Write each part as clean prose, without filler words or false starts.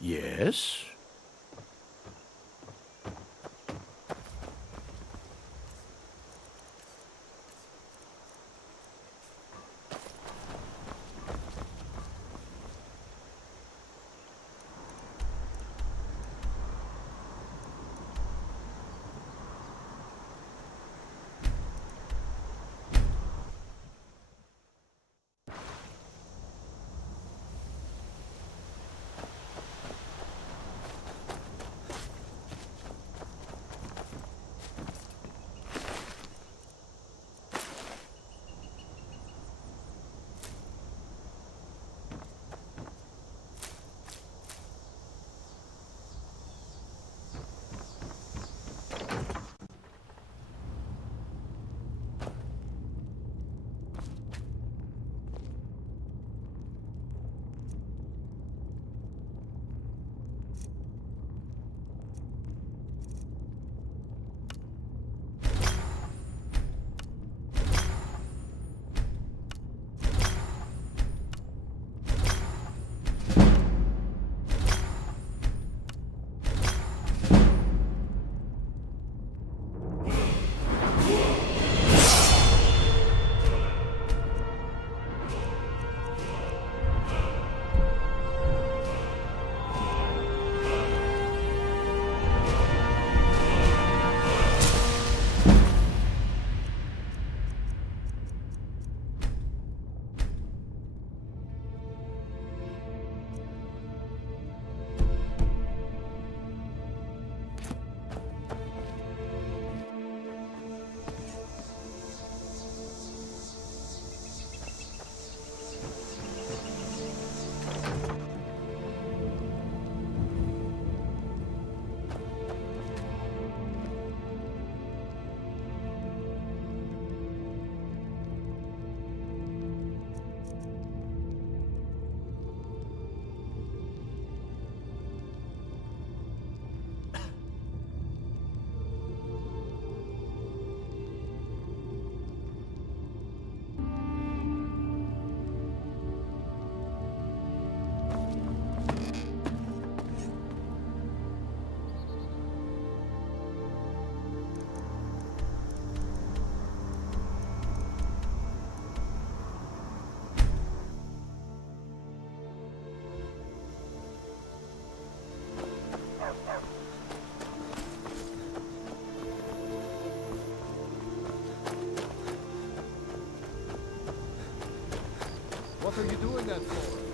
Yes? What are you doing that for?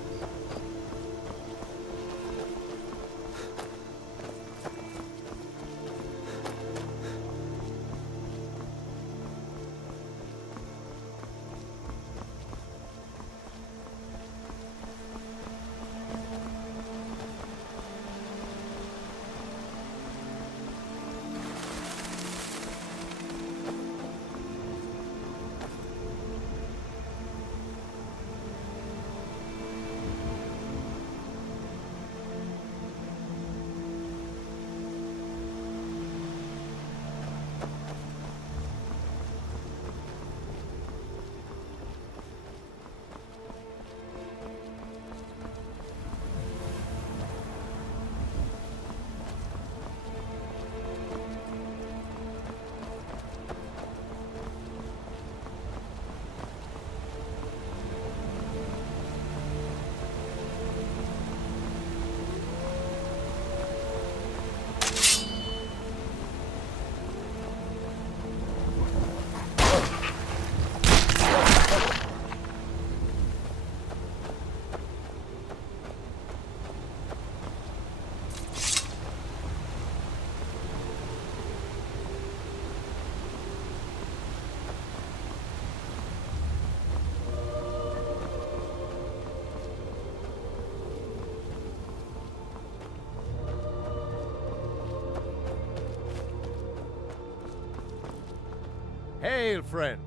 Hail, friend.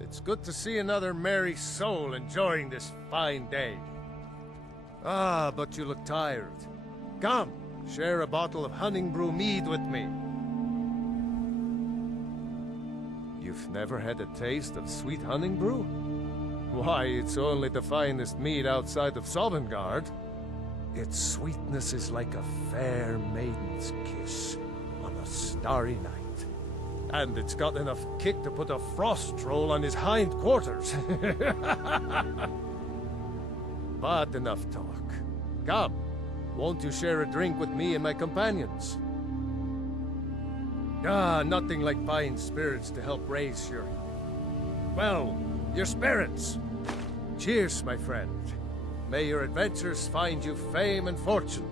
It's good to see another merry soul enjoying this fine day. Ah, but you look tired. Come, share a bottle of hunting brew mead with me. You've never had a taste of sweet hunting brew? Why, it's only the finest mead outside of Sovngarde. Its sweetness is like a fair maiden's kiss on a starry night. And it's got enough kick to put a frost troll on his hind quarters. But enough talk. Come, won't you share a drink with me and my companions? Ah, nothing like fine spirits to help raise your... well, your spirits. Cheers, my friend. May your adventures find you fame and fortune.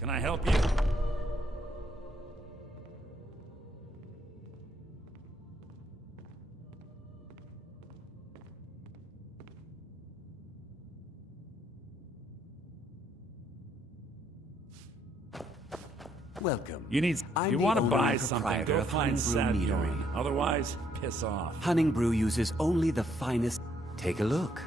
Can I help you? Welcome. You want to buy something, go find Sad Dawn. Otherwise, piss off. Hunting Brew uses only the finest. Take a look.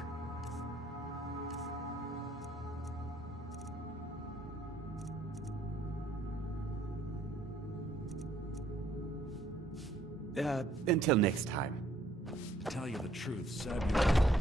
Until next time. To tell you the truth, Sad Dawn.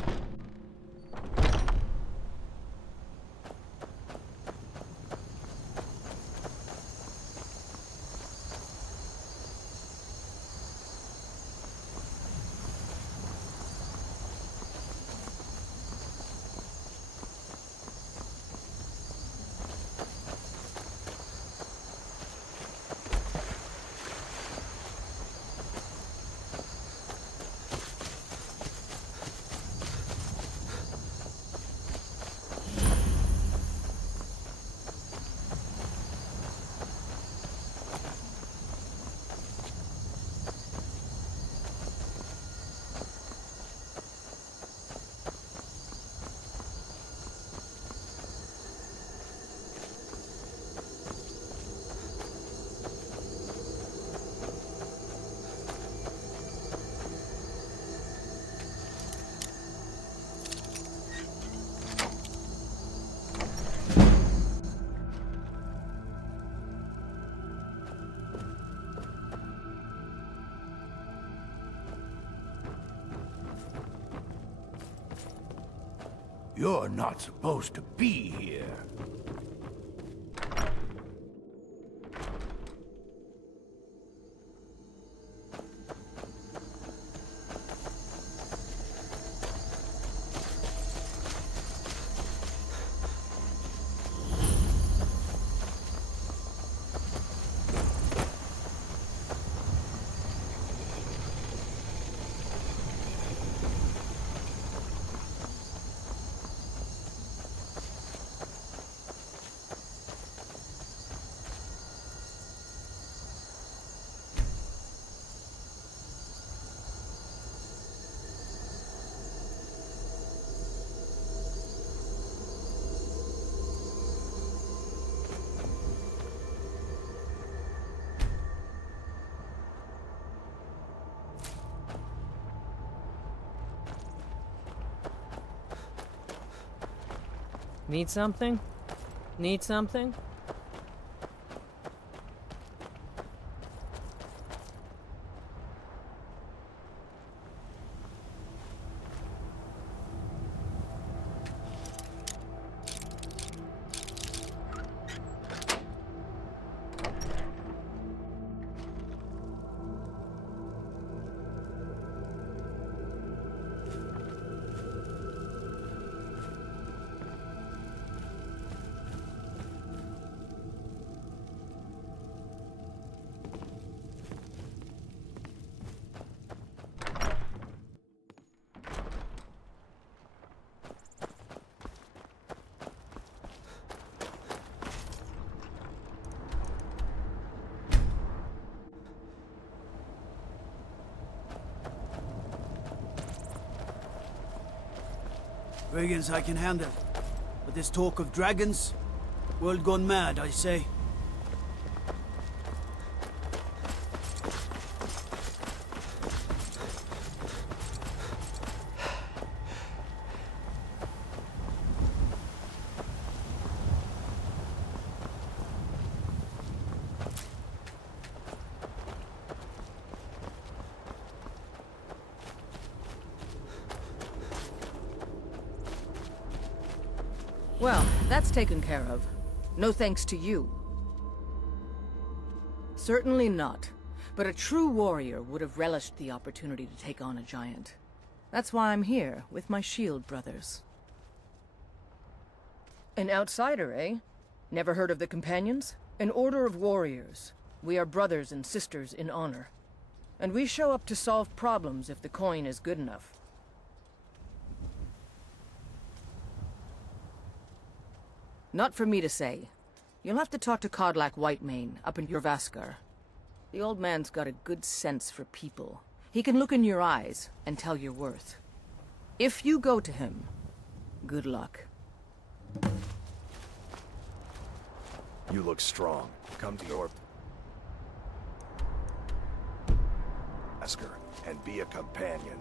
You're not supposed to be here. Need something? Need something? Brigands I can handle. But this talk of dragons? World gone mad, I say. Well, that's taken care of. No thanks to you. Certainly not. But a true warrior would have relished the opportunity to take on a giant. That's why I'm here, with my shield brothers. An outsider, eh? Never heard of the Companions? An order of warriors. We are brothers and sisters in honor. And we show up to solve problems if the coin is good enough. Not for me to say. You'll have to talk to Codlac Whitemane up in Jorvaskar. The old man's got a good sense for people. He can look in your eyes and tell your worth. If you go to him, good luck. You look strong. Come to your... Asker, and be a companion.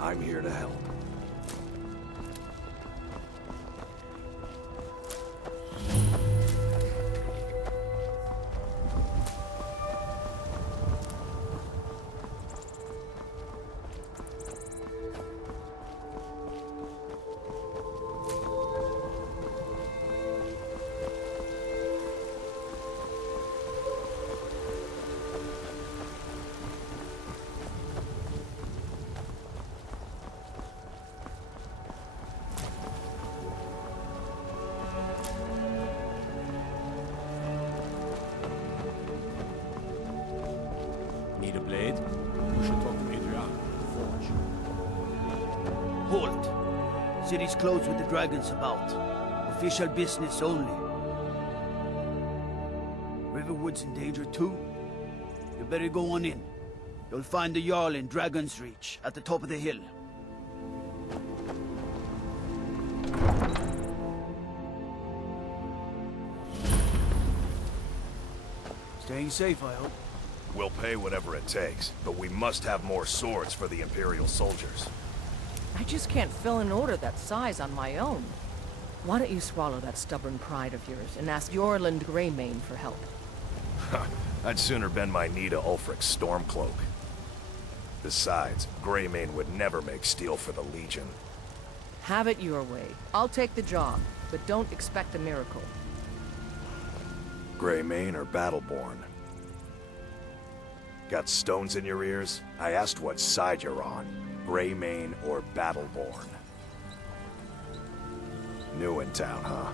I'm here to help. Need a blade? You should talk to Adrian. Forge. Halt! City's closed with the dragons about. Official business only. Riverwood's in danger too? You better go on in. You'll find the Jarl in Dragon's Reach, at the top of the hill. Staying safe, I hope. We'll pay whatever it takes, but we must have more swords for the Imperial soldiers. I just can't fill an order that size on my own. Why don't you swallow that stubborn pride of yours and ask Yorland Greymane for help? I'd sooner bend my knee to Ulfric's Stormcloak. Besides, Greymane would never make steel for the Legion. Have it your way. I'll take the job, but don't expect a miracle. Greymane or Battleborn? Got stones in your ears? I asked what side you're on. Greymane or Battleborn? New in town, huh?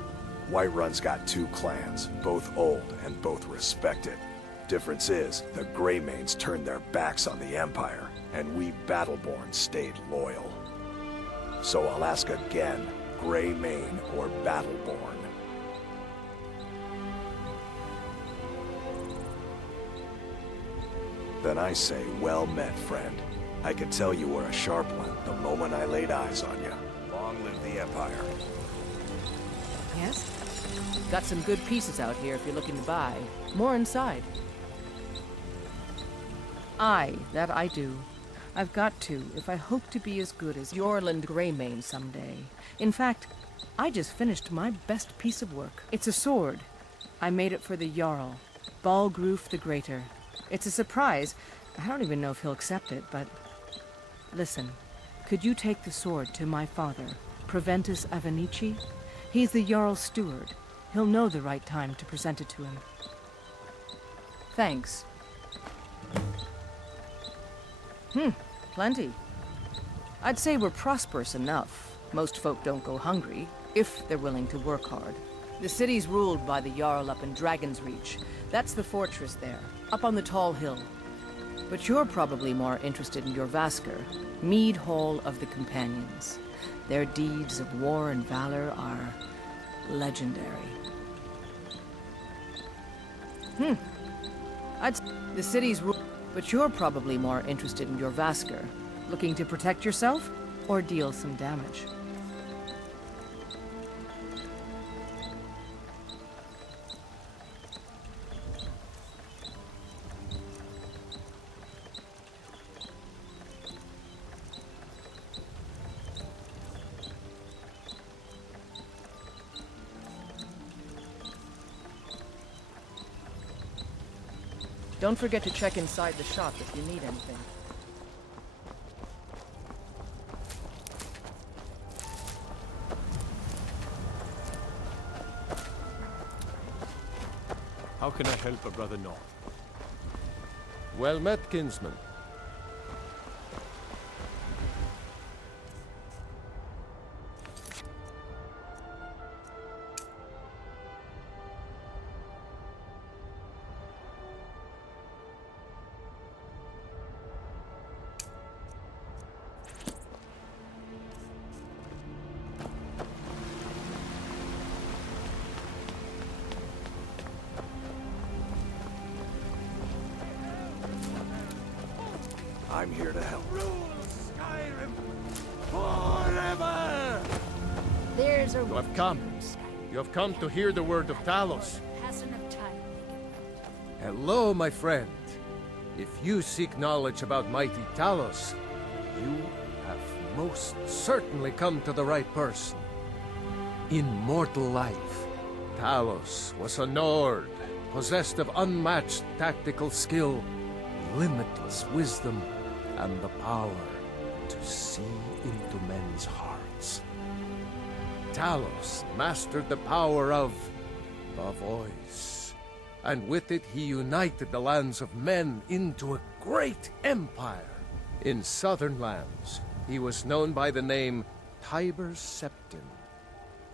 Whiterun's got two clans, both old and both respected. Difference is, the Greymanes turned their backs on the Empire, and we Battleborn stayed loyal. So I'll ask again, Greymane or Battleborn? Then I say, well met, friend. I could tell you were a sharp one the moment I laid eyes on you. Long live the Empire. Yes? Got some good pieces out here if you're looking to buy. More inside. Aye, that I do. I've got to, if I hope to be as good as Yorland Greymane someday. In fact, I just finished my best piece of work. It's a sword. I made it for the Jarl, Balgroof the Greater. It's a surprise. I don't even know if he'll accept it, but... Listen, could you take the sword to my father, Proventus Avenici? He's the Jarl's steward. He'll know the right time to present it to him. Thanks. Plenty. I'd say we're prosperous enough. Most folk don't go hungry, if they're willing to work hard. The city's ruled by the Jarl up in Dragon's Reach. That's the fortress there, up on the tall hill. But you're probably more interested in Jorrvaskr, Mead Hall of the Companions. Their deeds of war and valor are legendary. The city's ruled... But you're probably more interested in Jorrvaskr, looking to protect yourself or deal some damage. Don't forget to check inside the shop if you need anything. How can I help a brother North? Well met, kinsman. I'm here to help. Rule Skyrim forever! There's a... You have come. You have come to hear the word of Talos. Has enough time. Hello, my friend. If you seek knowledge about mighty Talos, you have most certainly come to the right person. In mortal life, Talos was a Nord, possessed of unmatched tactical skill, limitless wisdom, and the power to see into men's hearts. Talos mastered the power of the voice, and with it he united the lands of men into a great empire. In southern lands, he was known by the name Tiber Septim.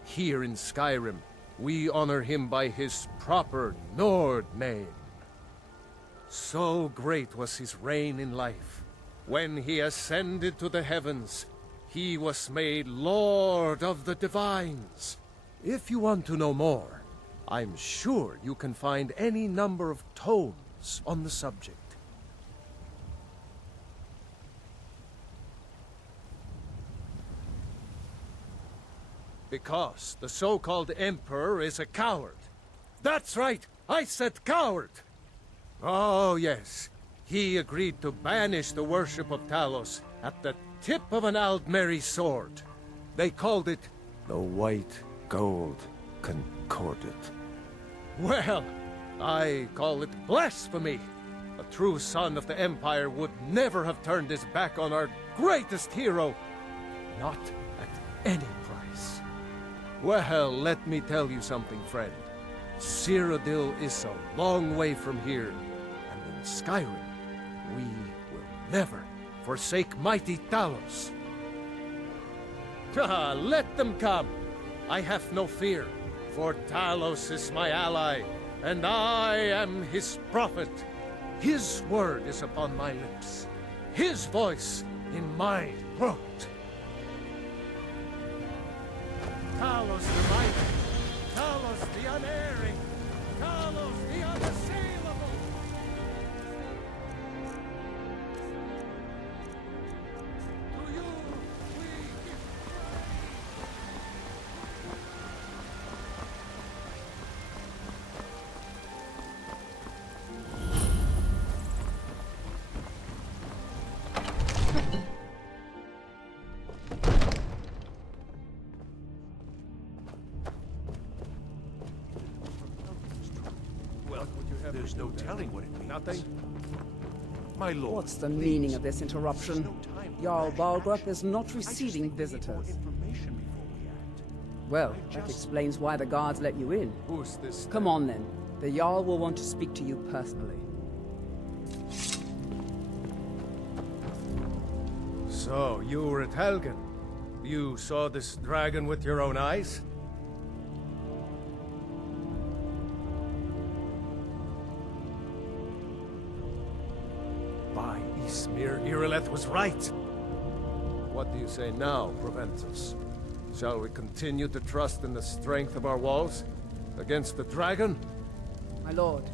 Here in Skyrim, we honor him by his proper Nord name. So great was his reign in life. When he ascended to the heavens, he was made Lord of the Divines. If you want to know more, I'm sure you can find any number of tomes on the subject. Because the so-called Emperor is a coward. That's right, I said coward! Oh, yes. He agreed to banish the worship of Talos at the tip of an Aldmeri sword. They called it the White Gold Concordat. Well, I call it blasphemy. A true son of the Empire would never have turned his back on our greatest hero. Not at any price. Well, let me tell you something, friend. Cyrodiil is a long way from here. And in Skyrim, we will never forsake mighty Talos. Let them come. I have no fear, for Talos is my ally, and I am his prophet. His word is upon my lips, his voice in my throat. Talos the mighty, Talos the unerring, Talos the unassailable. To you we give praise. no telling what it means. Nothing? My lord. What's the meaning of this interruption? Jarl Balgrup is not receiving visitors. Well, that explains why the guards let you in. Who's this? Come on then. The Jarl will want to speak to you personally. So, you were at Helgen. You saw this dragon with your own eyes? By Ysmir, Irileth was right! What do you say now, Proventus? Shall we continue to trust in the strength of our walls? Against the dragon? My lord,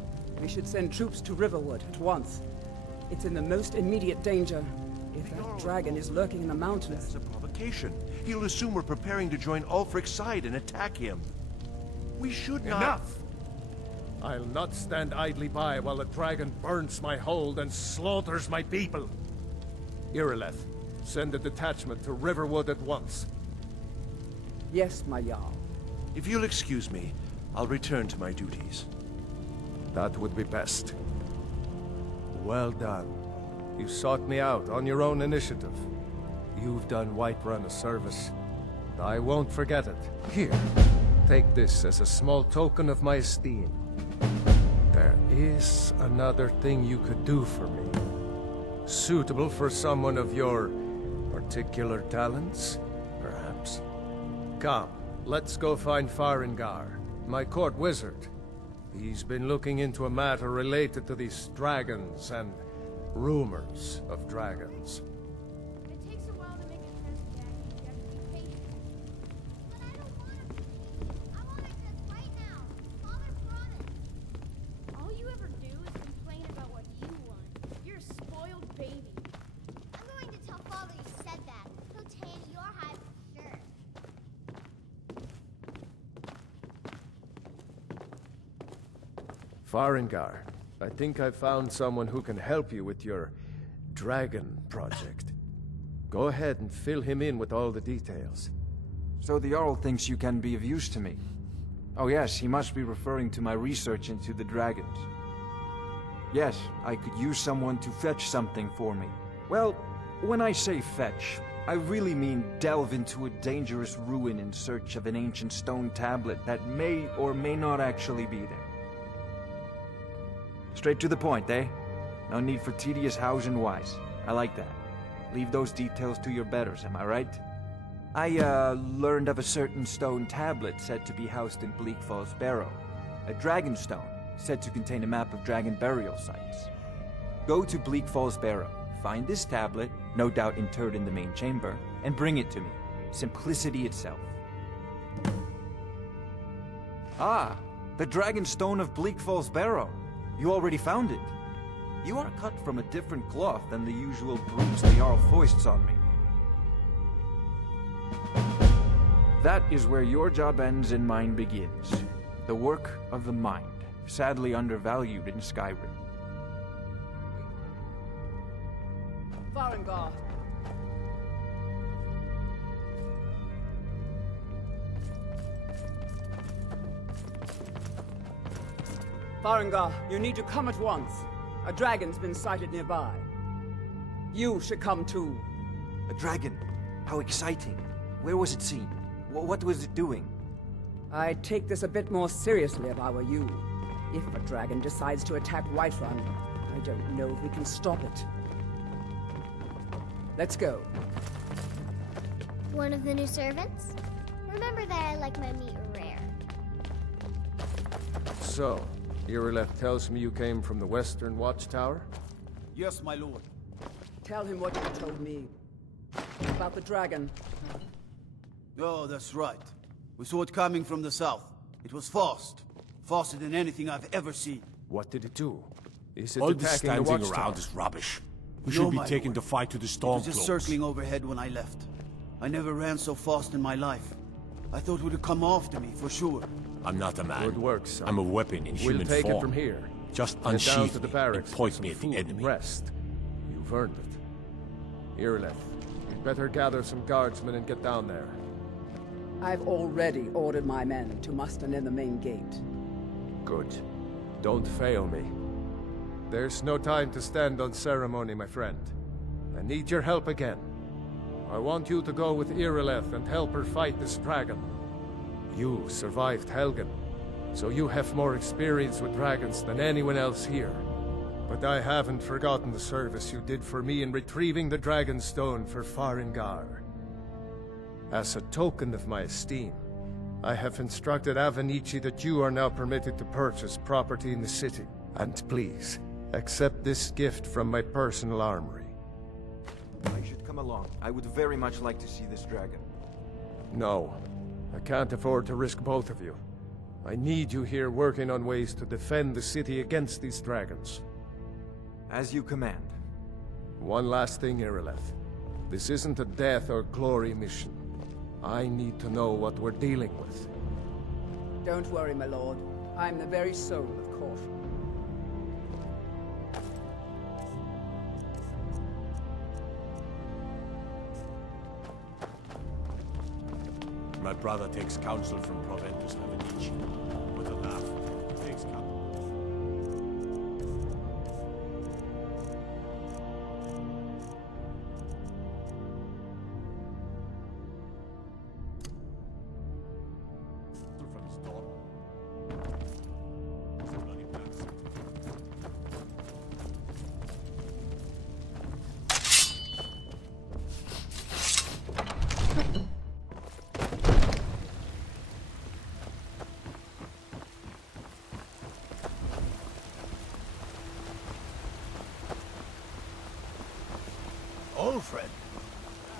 we should send troops to Riverwood at once. It's in the most immediate danger. If that dragon is lurking in the mountains... That's a provocation. He'll assume we're preparing to join Ulfric's side and attack him. We should not... Enough! I'll not stand idly by while the dragon burns my hold and slaughters my people. Irileth, send a detachment to Riverwood at once. Yes, my Jarl. If you'll excuse me, I'll return to my duties. That would be best. Well done. You sought me out on your own initiative. You've done Whiterun a service. I won't forget it. Here, take this as a small token of my esteem. There is another thing you could do for me. Suitable for someone of your particular talents, perhaps? Come, let's go find Farengar, my court wizard. He's been looking into a matter related to these dragons and rumors of dragons. It takes a while to make a test, Jack. You have to be patient. But I don't want to be. I want my test right now. Father promised. All you ever do is complain about what you want. You're a spoiled baby. I'm going to tell Father you said that. He'll tan your hide for sure. Farengar, I think I found someone who can help you with your dragon project. Go ahead and fill him in with all the details. So the Jarl thinks you can be of use to me. Oh yes, he must be referring to my research into the dragons. Yes, I could use someone to fetch something for me. Well, when I say fetch, I really mean delve into a dangerous ruin in search of an ancient stone tablet that may or may not actually be there. Straight to the point, eh? No need for tedious hows and whys. I like that. Leave those details to your betters, am I right? I, learned of a certain stone tablet said to be housed in Bleak Falls Barrow. A dragon stone, said to contain a map of dragon burial sites. Go to Bleak Falls Barrow, find this tablet, no doubt interred in the main chamber, and bring it to me. Simplicity itself. Ah, the dragon stone of Bleak Falls Barrow. You already found it. You are cut from a different cloth than the usual brutes the Jarl foists on me. That is where your job ends and mine begins. The work of the mind, sadly undervalued in Skyrim. Farengar. Farengar, you need to come at once. A dragon's been sighted nearby. You should come too. A dragon? How exciting. Where was it seen? What was it doing? I'd take this a bit more seriously if I were you. If a dragon decides to attack Whiterun, I don't know if we can stop it. Let's go. One of the new servants? Remember that I like my meat rare. So, Irileth tells me you came from the Western Watchtower? Yes, my lord. Tell him what you told me. About the dragon. Oh, that's right. We saw it coming from the south. It was fast. Faster than anything I've ever seen. What did it do? Is it All this attacking the standing Watchtower? around is rubbish. We No, should be my taking lord. the fight to the It was just Stormcloaks. circling overhead when I left. I never ran so fast in my life. I thought it would come after me, for sure. I'm not a man. Good work, son. I'm a weapon in human We'll take form. it from here. Just Get down unsheath to the me barracks and point for me some at the food and enemy. rest. You've earned it. Irileth, you'd better gather some guardsmen and get down there. I've already ordered my men to muster near the main gate. Good. Don't fail me. There's no time to stand on ceremony, my friend. I need your help again. I want you to go with Irileth and help her fight this dragon. You survived Helgen, so you have more experience with dragons than anyone else here. But I haven't forgotten the service you did for me in retrieving the Dragon Stone for Farengar. As a token of my esteem, I have instructed Avenici that you are now permitted to purchase property in the city. And please, accept this gift from my personal armory. I should come along. I would very much like to see this dragon. No, I can't afford to risk both of you. I need you here working on ways to defend the city against these dragons. As you command. One last thing, Irileth. This isn't a death or glory mission. I need to know what we're dealing with. Don't worry, my lord. I'm the very soul of caution. My brother takes counsel from Proventus Avenici. With a laugh, he takes counsel. From his daughter. He's a bloody bastard. Olfred,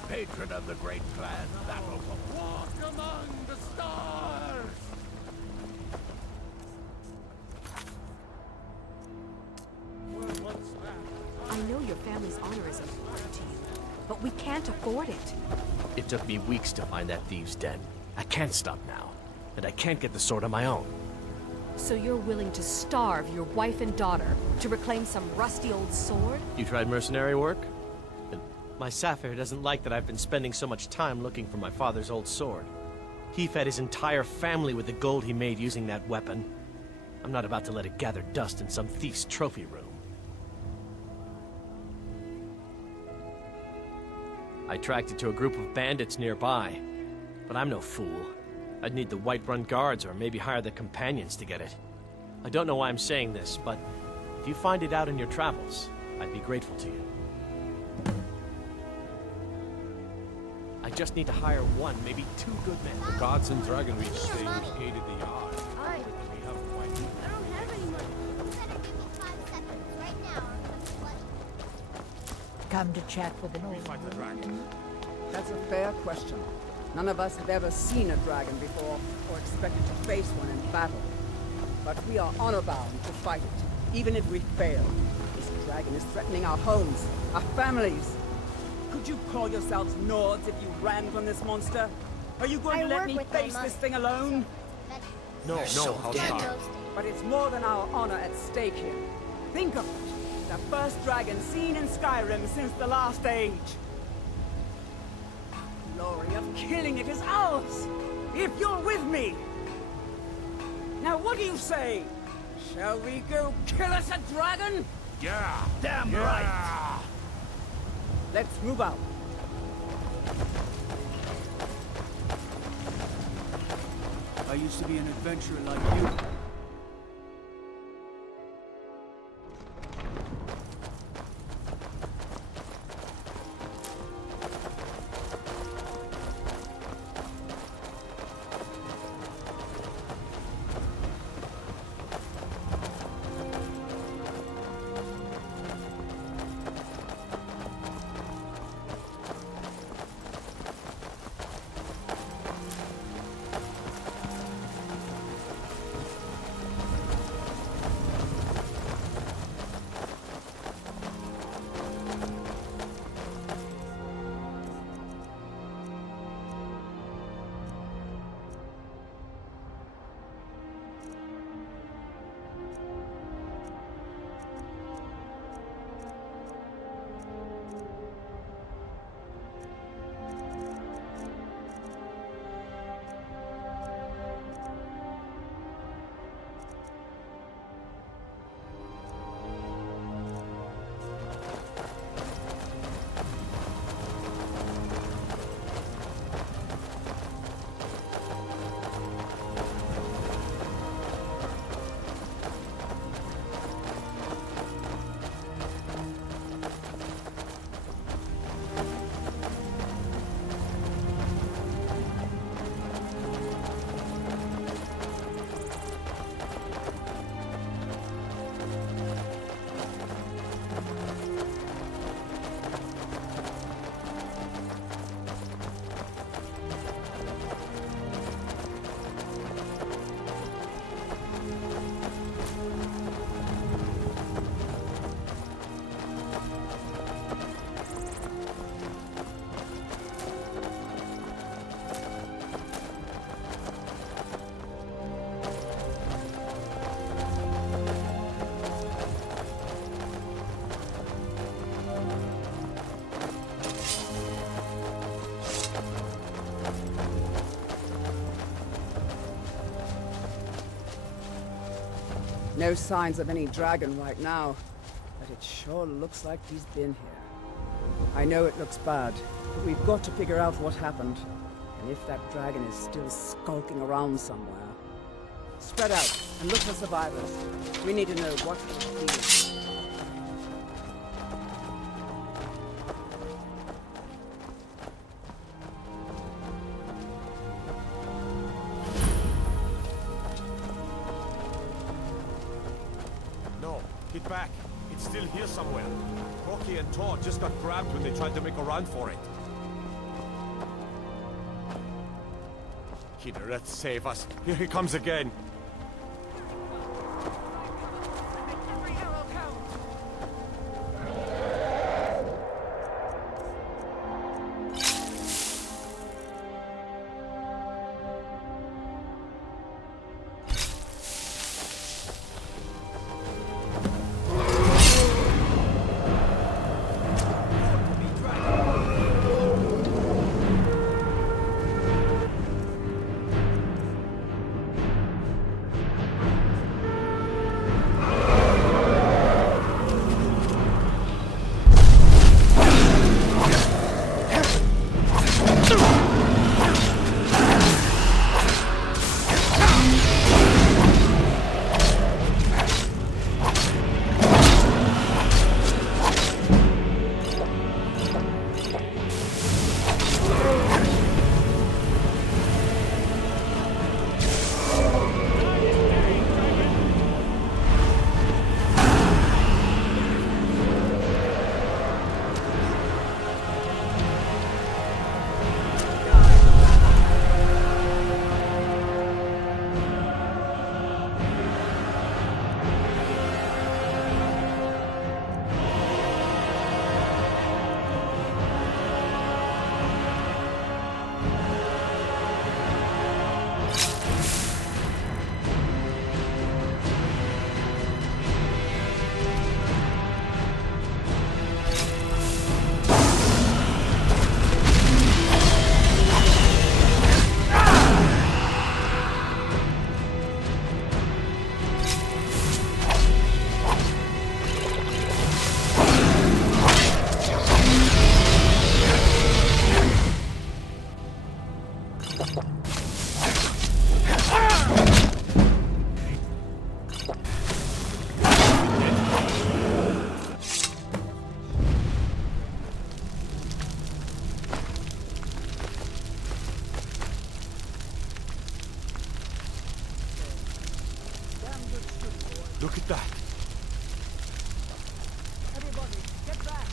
patron of the great clan battle for Walk among the stars! I know your family's honor is important to you, but we can't afford it. It took me weeks to find that thieves' den. I can't stop now, and I can't get the sword on my own. So you're willing to starve your wife and daughter to reclaim some rusty old sword? You tried mercenary work? And my Sapphire doesn't like that I've been spending so much time looking for my father's old sword. He fed his entire family with the gold he made using that weapon. I'm not about to let it gather dust in some thief's trophy room. I tracked it to a group of bandits nearby, but I'm no fool. I'd need the Whiterun guards or maybe hire the companions to get it. I don't know why I'm saying this, but if you find it out in your travels, I'd be grateful to you. I just need to hire one, maybe two good men. The gods in Dragonreach say you've aided the yard. We have quite I don't have any money. You better give me 5 seconds right now or I'm gonna bloody. Come to chat with an old fight the dragon. That's a fair question. None of us have ever seen a dragon before, or expected to face one in battle. But we are honor-bound to fight it, even if we fail. This dragon is threatening our homes, our families. Could you call yourselves Nords if you ran from this monster? Are you going to let me face this thing alone? No, I'll stop. But it's more than our honor at stake here. Think of it. The first dragon seen in Skyrim since the last age. The glory of killing it is ours, if you're with me. Now what do you say? Shall we go kill us a dragon? Yeah! Damn right! Let's move out. I used to be an adventurer like you. No signs of any dragon right now, but it sure looks like he's been here. I know it looks bad, but we've got to figure out what happened, and if that dragon is still skulking around somewhere. Spread out and look for survivors. We need to know what we're seeing. No, get back. It's still here somewhere. Rocky and Todd just got grabbed when they tried to make a run for it. Kynareth, save us. Here he comes again. Look at that. Everybody, get back!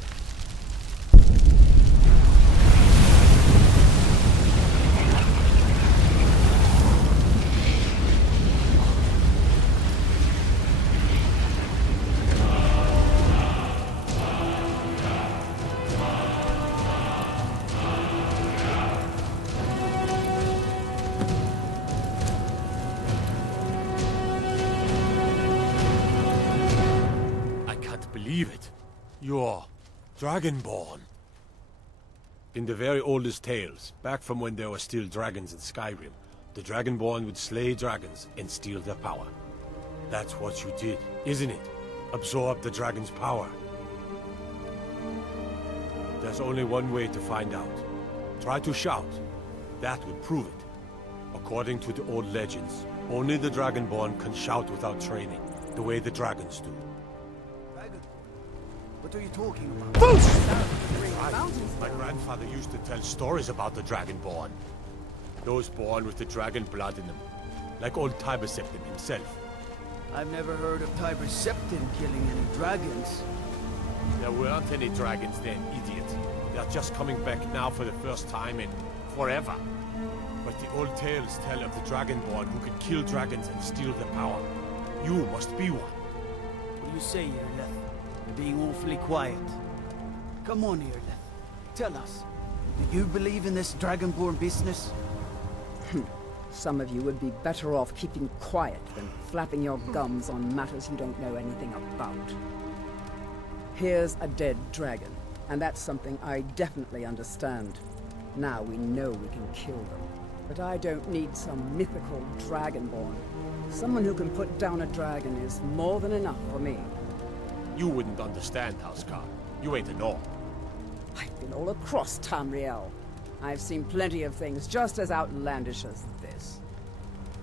Believe it. You're Dragonborn. In the very oldest tales, back from when there were still dragons in Skyrim, the Dragonborn would slay dragons and steal their power. That's what you did, isn't it? Absorb the dragon's power. There's only one way to find out. Try to shout. That would prove it. According to the old legends, only the Dragonborn can shout without training, the way the dragons do. What are you talking about? My grandfather used to tell stories about the Dragonborn. Those born with the dragon blood in them. Like old Tiber Septim himself. I've never heard of Tiber Septim killing any dragons. There weren't any dragons then, idiot. They're just coming back now for the first time in forever. But the old tales tell of the Dragonborn who could kill dragons and steal their power. You must be one. What do you say, Irleth? You're being awfully quiet. Come on, Irleth. Tell us. Do you believe in this Dragonborn business? Some of you would be better off keeping quiet than flapping your gums on matters you don't know anything about. Here's a dead dragon, and that's something I definitely understand. Now we know we can kill them. But I don't need some mythical Dragonborn. Someone who can put down a dragon is more than enough for me. You wouldn't understand, Housecar. You ain't a North. I've been all across Tamriel. I've seen plenty of things just as outlandish as this.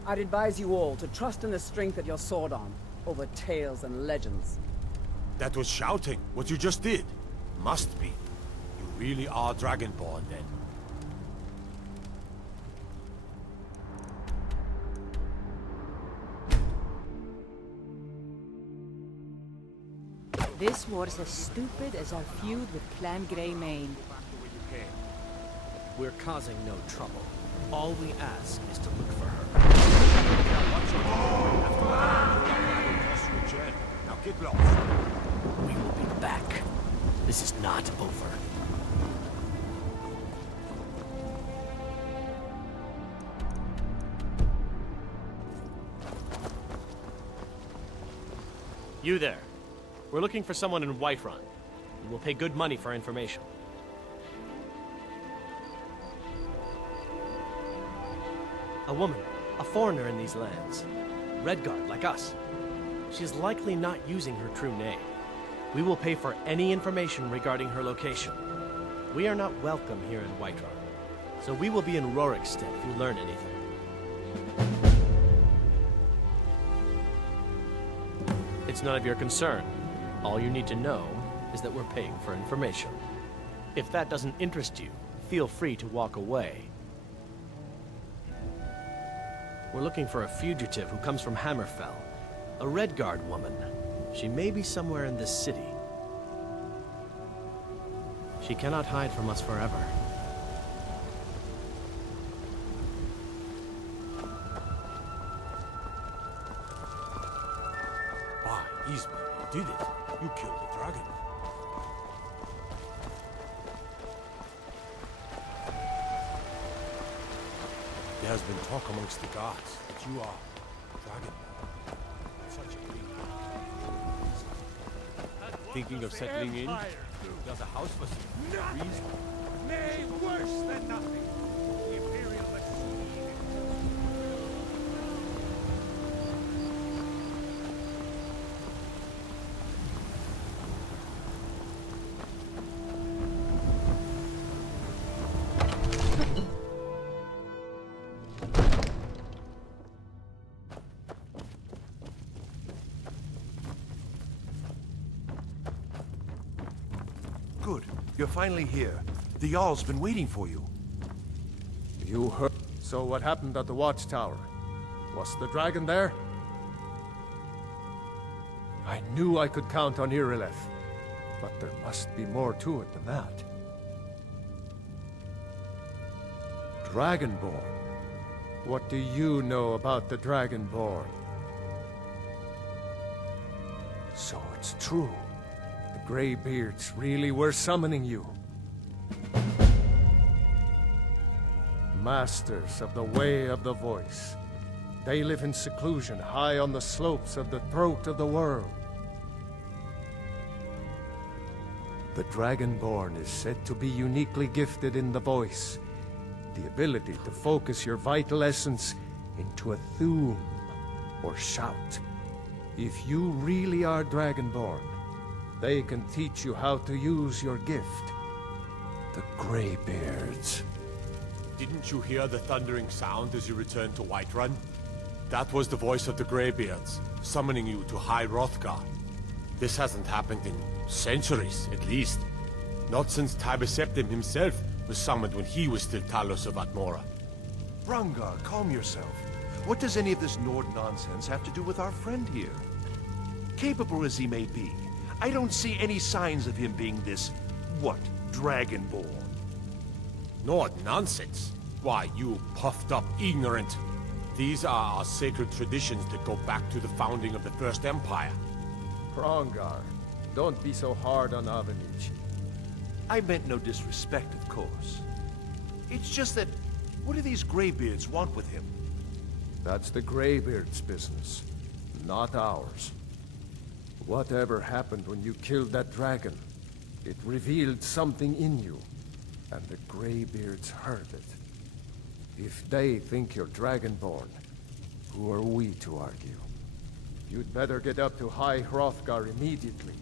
I'd advise you all to trust in the strength of your sword arm over tales and legends. That was shouting, what you just did. Must be. You really are Dragonborn, then. This war's as stupid as our feud with Clan Greymane. We're causing no trouble. All we ask is to look for her. Now get lost. We will be back. This is not over. You there. We're looking for someone in Whiterun. You will pay good money for information. A woman, a foreigner in these lands. Redguard, like us. She is likely not using her true name. We will pay for any information regarding her location. We are not welcome here in Whiterun, so we will be in Rorikstead if you learn anything. It's none of your concern. All you need to know is that we're paying for information. If that doesn't interest you, feel free to walk away. We're looking for a fugitive who comes from Hammerfell. A Redguard woman. She may be somewhere in this city. She cannot hide from us forever. Why, Ismail, you did it. You killed the dragon. There has been talk amongst the gods that you are dragon. Such a big... Thinking of settling in? There's a house for some reason. Nay, worse than nothing. The Imperial machine. Good. You're finally here. The Jarl's been waiting for you. You heard. So what happened at the Watchtower? Was the dragon there? I knew I could count on Irileth, but there must be more to it than that. Dragonborn. What do you know about the Dragonborn? So it's true. The Greybeards really were summoning you. Masters of the Way of the Voice. They live in seclusion high on the slopes of the throat of the world. The Dragonborn is said to be uniquely gifted in the voice, the ability to focus your vital essence into a thum, or shout. If you really are Dragonborn, they can teach you how to use your gift. The Greybeards. Didn't you hear the thundering sound as you returned to Whiterun? That was the voice of the Greybeards, summoning you to High Hrothgar. This hasn't happened in centuries, at least. Not since Tibeseptim himself was summoned when he was still Talos of Atmora. Hrongar, calm yourself. What does any of this Nord nonsense have to do with our friend here? Capable as he may be, I don't see any signs of him being this, what, Dragonborn? Nord nonsense? Why, you puffed up ignorant. These are our sacred traditions that go back to the founding of the First Empire. Hrongar, don't be so hard on Avenici. I meant no disrespect, of course. It's just that, what do these Greybeards want with him? That's the Greybeards' business, not ours. Whatever happened when you killed that dragon, it revealed something in you, and the Greybeards heard it. If they think you're Dragonborn, who are we to argue? You'd better get up to High Hrothgar immediately.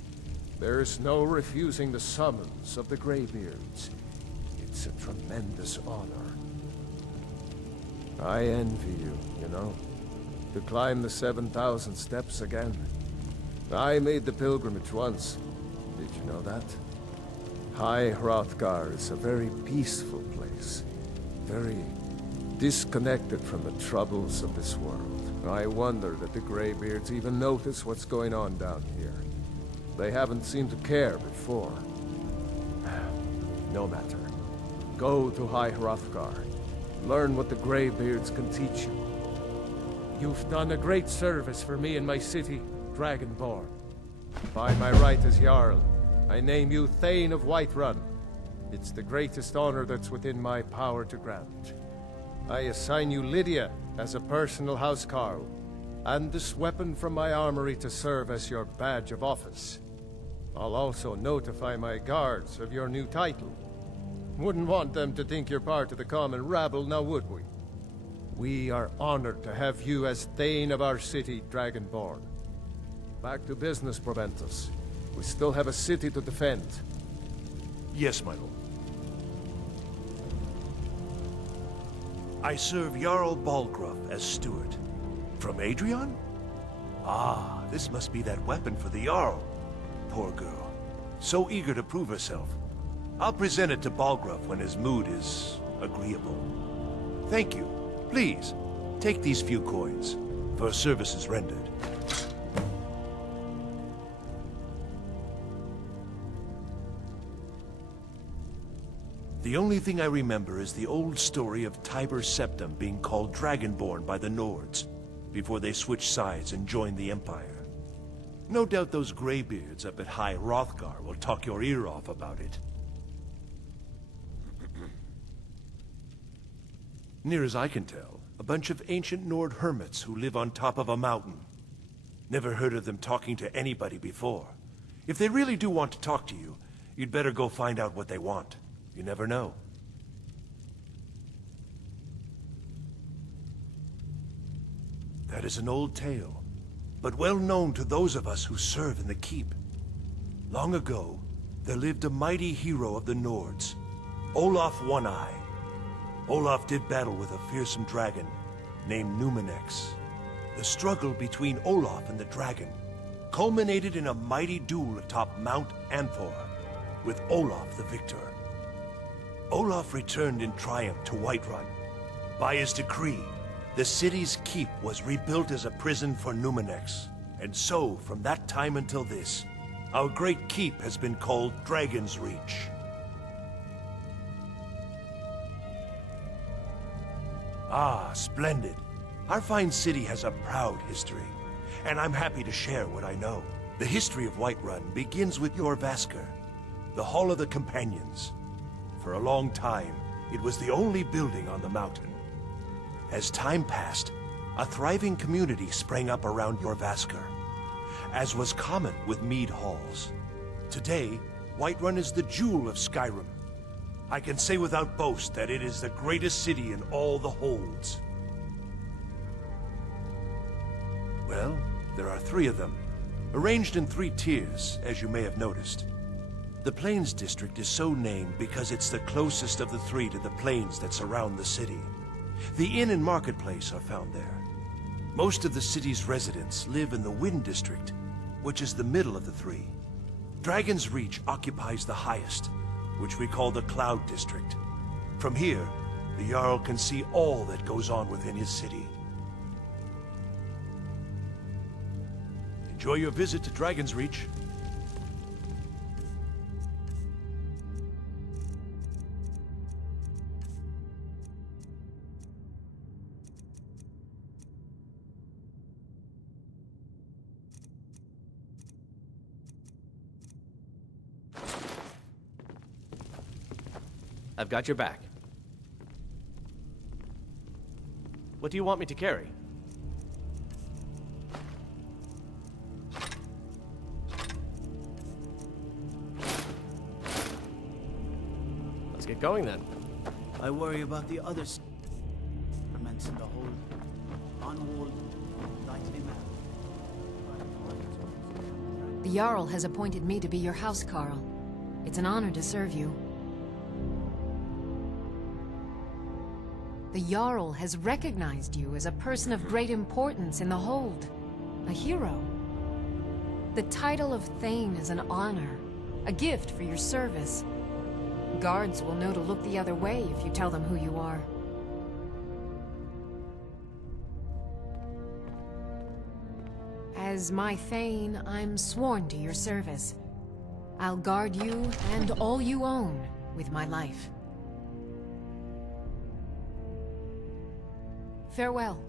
There's no refusing the summons of the Greybeards. It's a tremendous honor. I envy you, you know. To climb the 7,000 steps again. I made the pilgrimage once. Did you know that? High Hrothgar is a very peaceful place. Very disconnected from the troubles of this world. I wonder that the Greybeards even notice what's going on down here. They haven't seemed to care before. No matter. Go to High Hrothgar. Learn what the Greybeards can teach you. You've done a great service for me and my city, Dragonborn. By my right as Jarl, I name you Thane of Whiterun. It's the greatest honor that's within my power to grant. I assign you Lydia as a personal housecarl, and this weapon from my armory to serve as your badge of office. I'll also notify my guards of your new title. Wouldn't want them to think you're part of the common rabble, now would we? We are honored to have you as Thane of our city, Dragonborn. Back to business, Proventus. We still have a city to defend. Yes, my lord. I serve Jarl Balgruuf as steward. From Adrian? Ah, this must be that weapon for the Jarl. Poor girl. So eager to prove herself. I'll present it to Balgruuf when his mood is agreeable. Thank you. Please, take these few coins for services rendered. The only thing I remember is the old story of Tiber Septim being called Dragonborn by the Nords, before they switched sides and joined the Empire. No doubt those Greybeards up at High Hrothgar will talk your ear off about it. Near as I can tell, a bunch of ancient Nord hermits who live on top of a mountain. Never heard of them talking to anybody before. If they really do want to talk to you, you'd better go find out what they want. You never know. That is an old tale, but well known to those of us who serve in the keep. Long ago, there lived a mighty hero of the Nords, Olaf One-Eye. Olaf did battle with a fearsome dragon named Numenex. The struggle between Olaf and the dragon culminated in a mighty duel atop Mount Anthor, with Olaf the victor. Olaf returned in triumph to Whiterun. By his decree, the city's keep was rebuilt as a prison for Numenex. And so, from that time until this, our great keep has been called Dragon's Reach. Ah, splendid. Our fine city has a proud history, and I'm happy to share what I know. The history of Whiterun begins with Jorrvaskr, the Hall of the Companions. For a long time, it was the only building on the mountain. As time passed, a thriving community sprang up around Jorrvaskr, as was common with mead halls. Today, Whiterun is the jewel of Skyrim. I can say without boast that it is the greatest city in all the holds. Well, there are 3 of them, arranged in 3 tiers, as you may have noticed. The Plains District is so named because it's the closest of the 3 to the plains that surround the city. The inn and marketplace are found there. Most of the city's residents live in the Wind District, which is the middle of the 3. Dragon's Reach occupies the highest, which we call the Cloud District. From here, the Jarl can see all that goes on within his city. Enjoy your visit to Dragon's Reach. I've got your back. What do you want me to carry? Let's get going then. I worry about the others. Ferments in the hold. Unwalled likely man. The Jarl has appointed me to be your housecarl. It's an honor to serve you. The Jarl has recognized you as a person of great importance in the Hold. A hero. The title of Thane is an honor, a gift for your service. Guards will know to look the other way if you tell them who you are. As my Thane, I'm sworn to your service. I'll guard you and all you own with my life. Farewell.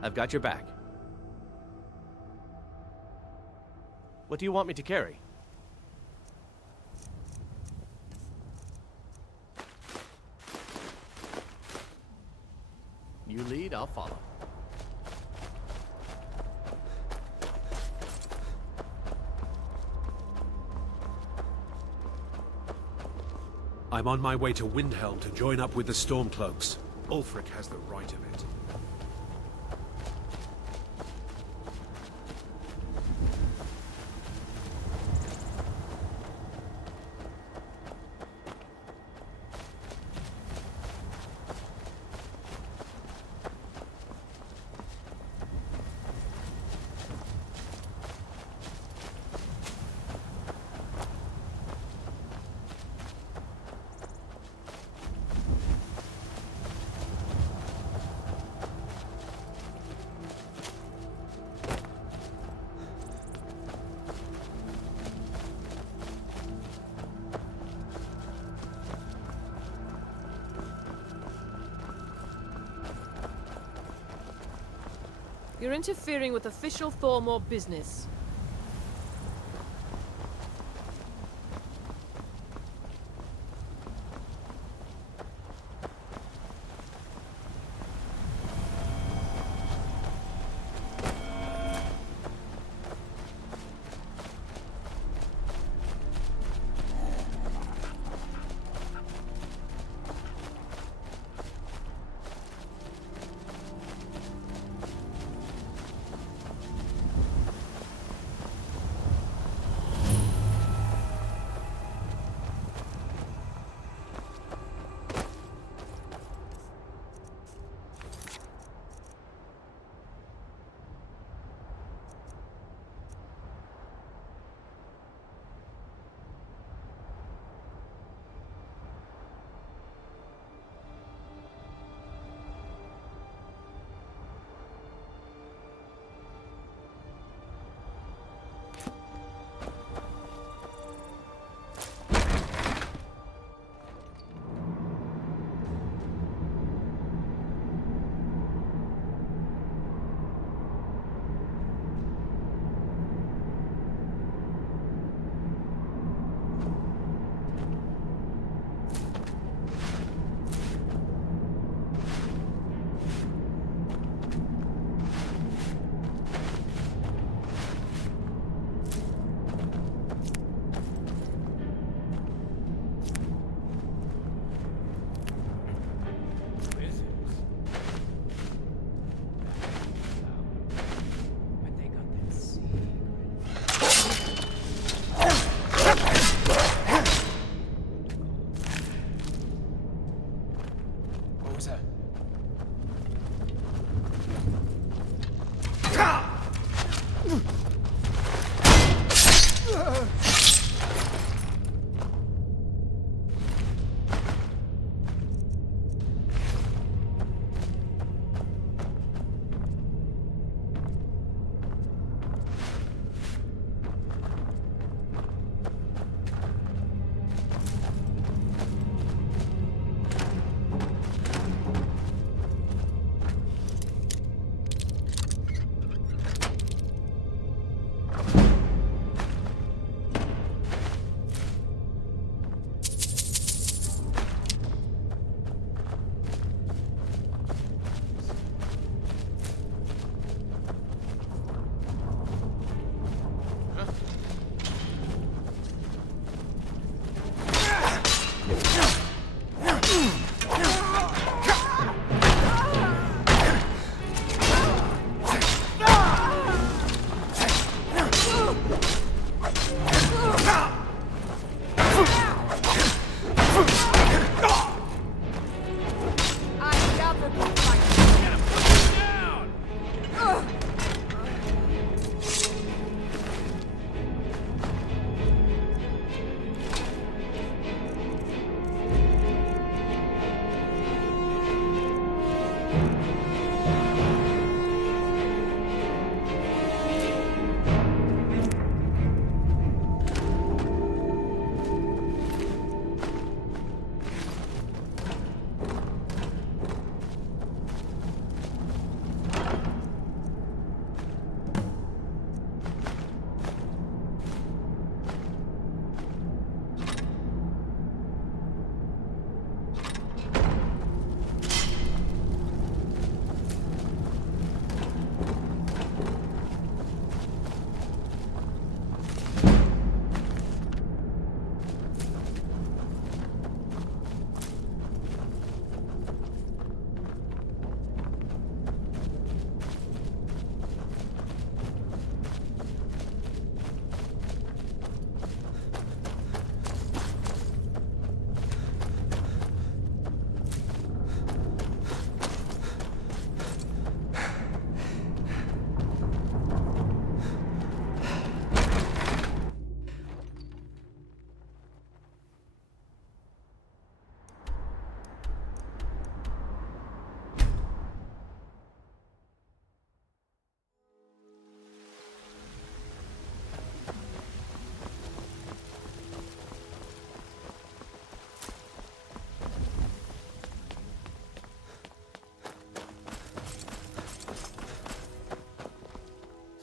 I've got your back. What do you want me to carry? You lead, I'll follow. I'm on my way to Windhelm to join up with the Stormcloaks. Ulfric has the right of it. You're interfering with official Thormore business.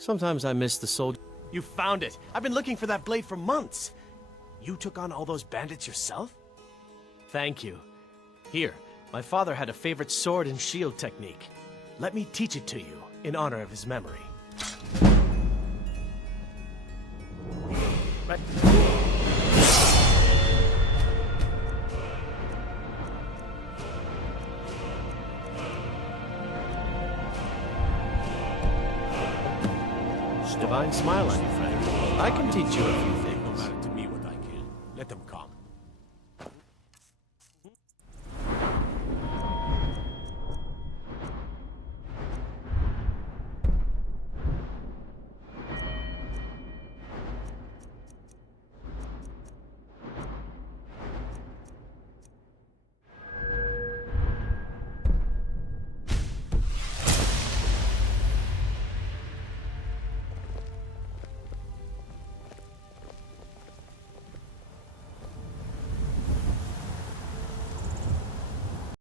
Sometimes I miss the soldier. You found it! I've been looking for that blade for months! You took on all those bandits yourself? Thank you. Here, my father had a favorite sword and shield technique. Let me teach it to you, in honor of his memory. Right. Divine smile on you, friend. I can teach you a few things.